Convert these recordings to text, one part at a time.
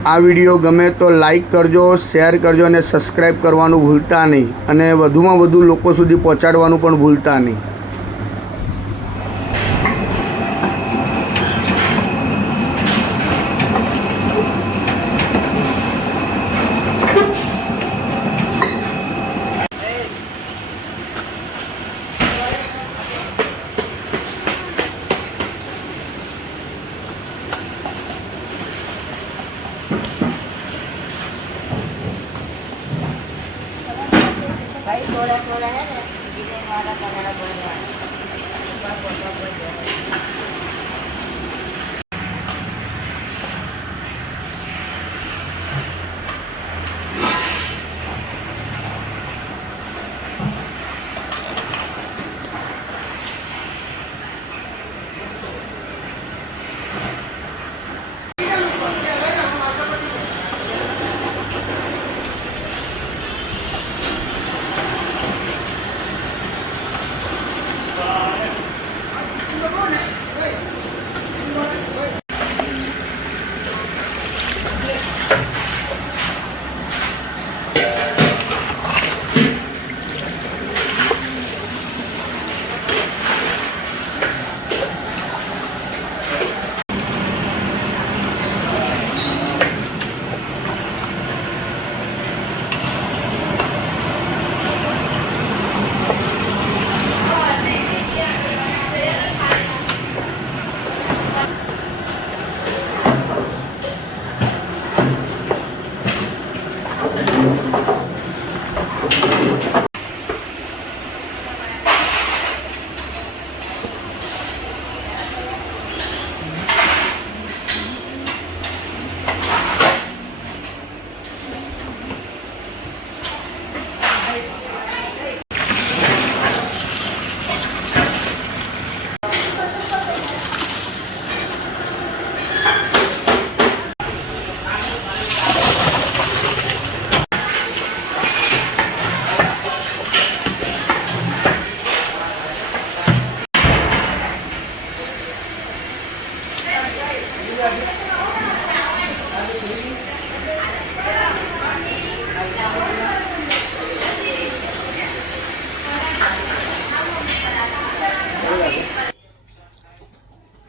આ વિડીયો ગમે તો લાઈક કરજો, શેર કરજો અને સબસ્ક્રાઈબ કરવાનું ભૂલતા નહીં અને વધુમાં વધુ લોકો સુધી પહોંચાડવાનું પણ ભૂલતા નહીં। भाई थोड़ा थोड़ा है ना, इधर वाला कलर बोलवा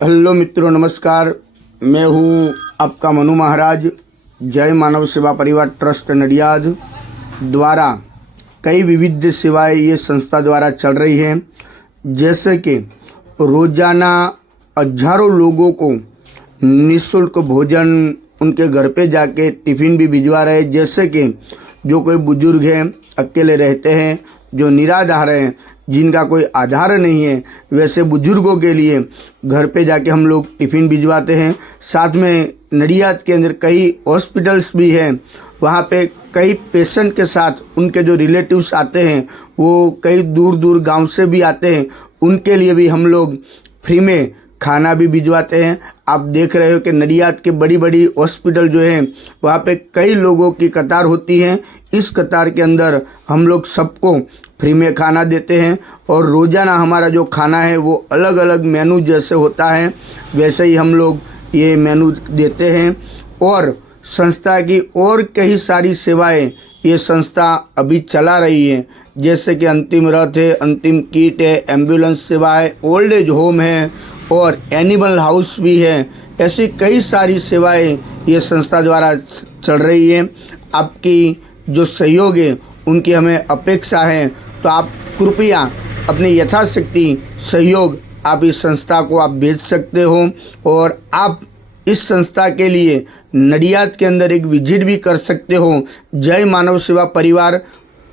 हेलो मित्रों, नमस्कार। मैं हूं आपका मनु महाराज। जय मानव सेवा परिवार ट्रस्ट नडियाद द्वारा कई विविध सेवाएं ये संस्था द्वारा चल रही हैं, जैसे कि रोज़ाना हजारों लोगों को निःशुल्क भोजन उनके घर पे जाके टिफ़िन भी भिजवा रहे हैं। जैसे कि जो कोई बुजुर्ग हैं, अकेले रहते हैं, जो निराधार हैं, जिनका कोई आधार नहीं है, वैसे बुजुर्गों के लिए घर पे जाके हम लोग टिफ़िन भिजवाते हैं। साथ में नडियाद के अंदर कई हॉस्पिटल्स भी हैं, वहाँ पे कई पेशेंट के साथ उनके जो रिलेटिव्स आते हैं, वो कई दूर दूर गांव से भी आते हैं, उनके लिए भी हम लोग फ्री में खाना भी भिजवाते हैं। आप देख रहे हो कि नडियाद के बड़ी बड़ी हॉस्पिटल जो हैं, वहाँ पे कई लोगों की कतार होती है। इस कतार के अंदर हम लोग सबको फ्री में खाना देते हैं और रोज़ाना हमारा जो खाना है वो अलग अलग मेनू जैसे होता है वैसे ही हम लोग ये मेनू देते हैं। और संस्था की और कई सारी सेवाएं ये संस्था अभी चला रही है, जैसे कि अंतिम रथ है, अंतिम किट है, एम्बुलेंस सेवा है, ओल्ड एज होम है और एनिमल हाउस भी है। ऐसी कई सारी सेवाएं ये संस्था द्वारा चल रही है। आपकी जो सहयोग है उनकी हमें अपेक्षा है, तो आप कृपया अपने यथाशक्ति सहयोग आप इस संस्था को आप भेज सकते हो। और आप इस संस्था के लिए नडियाद के अंदर एक विजिट भी कर सकते हो। जय मानव सेवा परिवार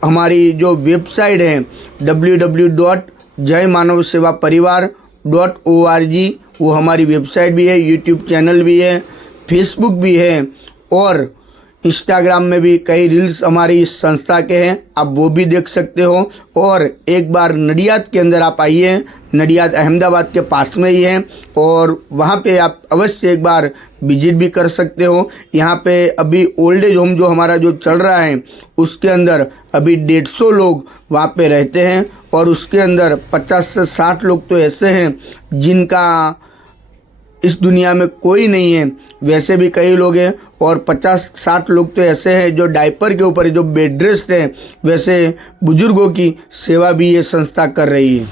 हमारी जो वेबसाइट है www.jaymanavsevaparivar.org, वो हमारी वेबसाइट भी है, यूट्यूब चैनल भी है, फेसबुक भी है और इंस्टाग्राम में भी कई रील्स हमारी इस संस्था के हैं, आप वो भी देख सकते हो। और एक बार नडियाद के अंदर आप आइए, नडियाद अहमदाबाद के पास में ही है और वहाँ पे आप अवश्य एक बार विजिट भी कर सकते हो। यहाँ पे अभी ओल्ड एज होम जो हमारा जो चल रहा है उसके अंदर अभी 150 लोग वहाँ पे रहते हैं और उसके अंदर 50 से 60 लोग तो ऐसे हैं जिनका इस दुनिया में कोई नहीं है। वैसे भी कई लोग हैं और 50-60 लोग तो ऐसे हैं जो डायपर के ऊपर जो बेड रेस्ट है, वैसे बुजुर्गों की सेवा भी ये संस्था कर रही है।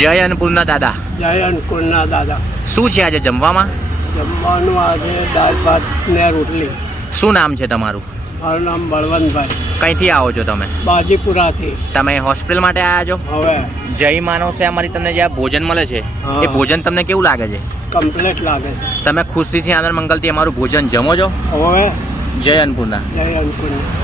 જય અન્નપૂર્ણા દાદા. જય અન્નપૂર્ણા દાદા. શું છે આજે જમવામાં? જમવાનું આજે દાળ ભાત ને રોટલી. શું નામ છે તમારું? મારું નામ બળવંતભાઈ. કઈથી આવો છો તમે? બાજીપુરાથી. તમે હોસ્પિટલ માટે આવ્યા છો? હવે જય માનવ સેવામાંથી તમને જે આ ભોજન મળે છે હા. એ ભોજન તમને કેવું લાગે છે? કમ્પ્લીટ લાગે છે. તમે ખુશીથી આનંદ મંગલથી અમારું ભોજન જમો છો? હવે જય અન્નપૂર્ણા. જય અન્નપૂર્ણા.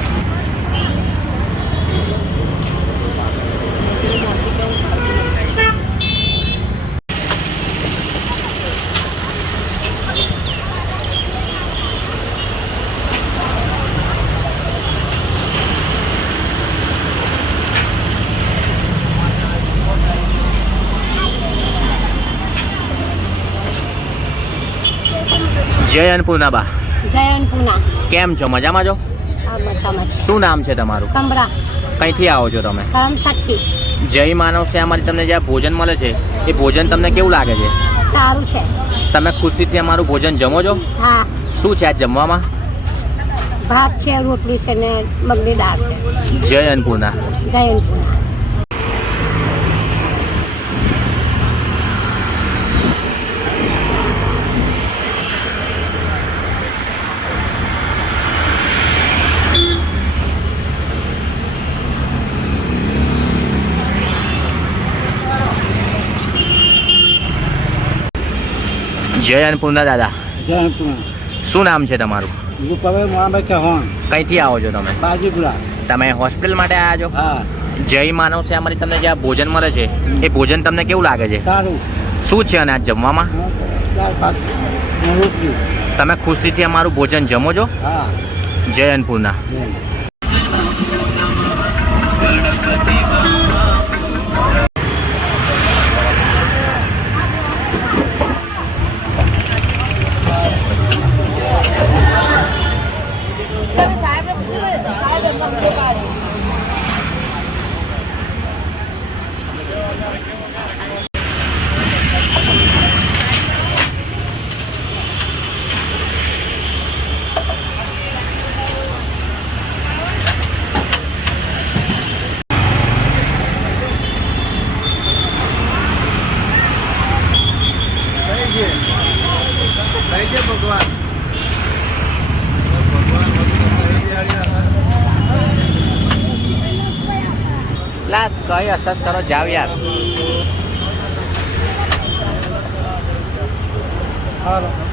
જય અન્નપૂર્ણા બા, જય અન્નપૂર્ણા. કેમ છો? મજામાં છો? આ મજામાં છે. શું નામ છે તમારું? કમરા કઈથી આવો છો તમે? કરમસદથી. જય માનવ સેવામાંથી તમને જે આ ભોજન મળે છે એ ભોજન તમને કેવું લાગે છે? સારું છે. તમે ખુશીથી અમારું ભોજન જમો છો? હા, શું છે આ જમવામાં? ભાત છે, રોટલી છે ને મગની દાળ છે. જય અન્નપૂર્ણા. જય અન્નપૂર્ણા. જય અન્નપૂર્ણા દાદા. જય અન્નપૂર્ણા. શું નામ છે તમારું? રૂપાભાઈ મોહનભાઈ ચૌહાણ. કઈથી આવો છો તમે? બાજીપુરા. તમે હોસ્પિટલ માટે આવ્યા છો? હા, જય માનવ સેવામાંથી તમને જે આ ભોજન મળે છે એ ભોજન તમને કેવું લાગે છે? સારું. શું છે અને આ જમવામાં? દાળ ભાત ને રોટલી. તમે ખુશીથી અમારું ભોજન જમો છો? હા. જય અન્નપૂર્ણા. લા કઈ અસર કરો જાવ યાર. સારું.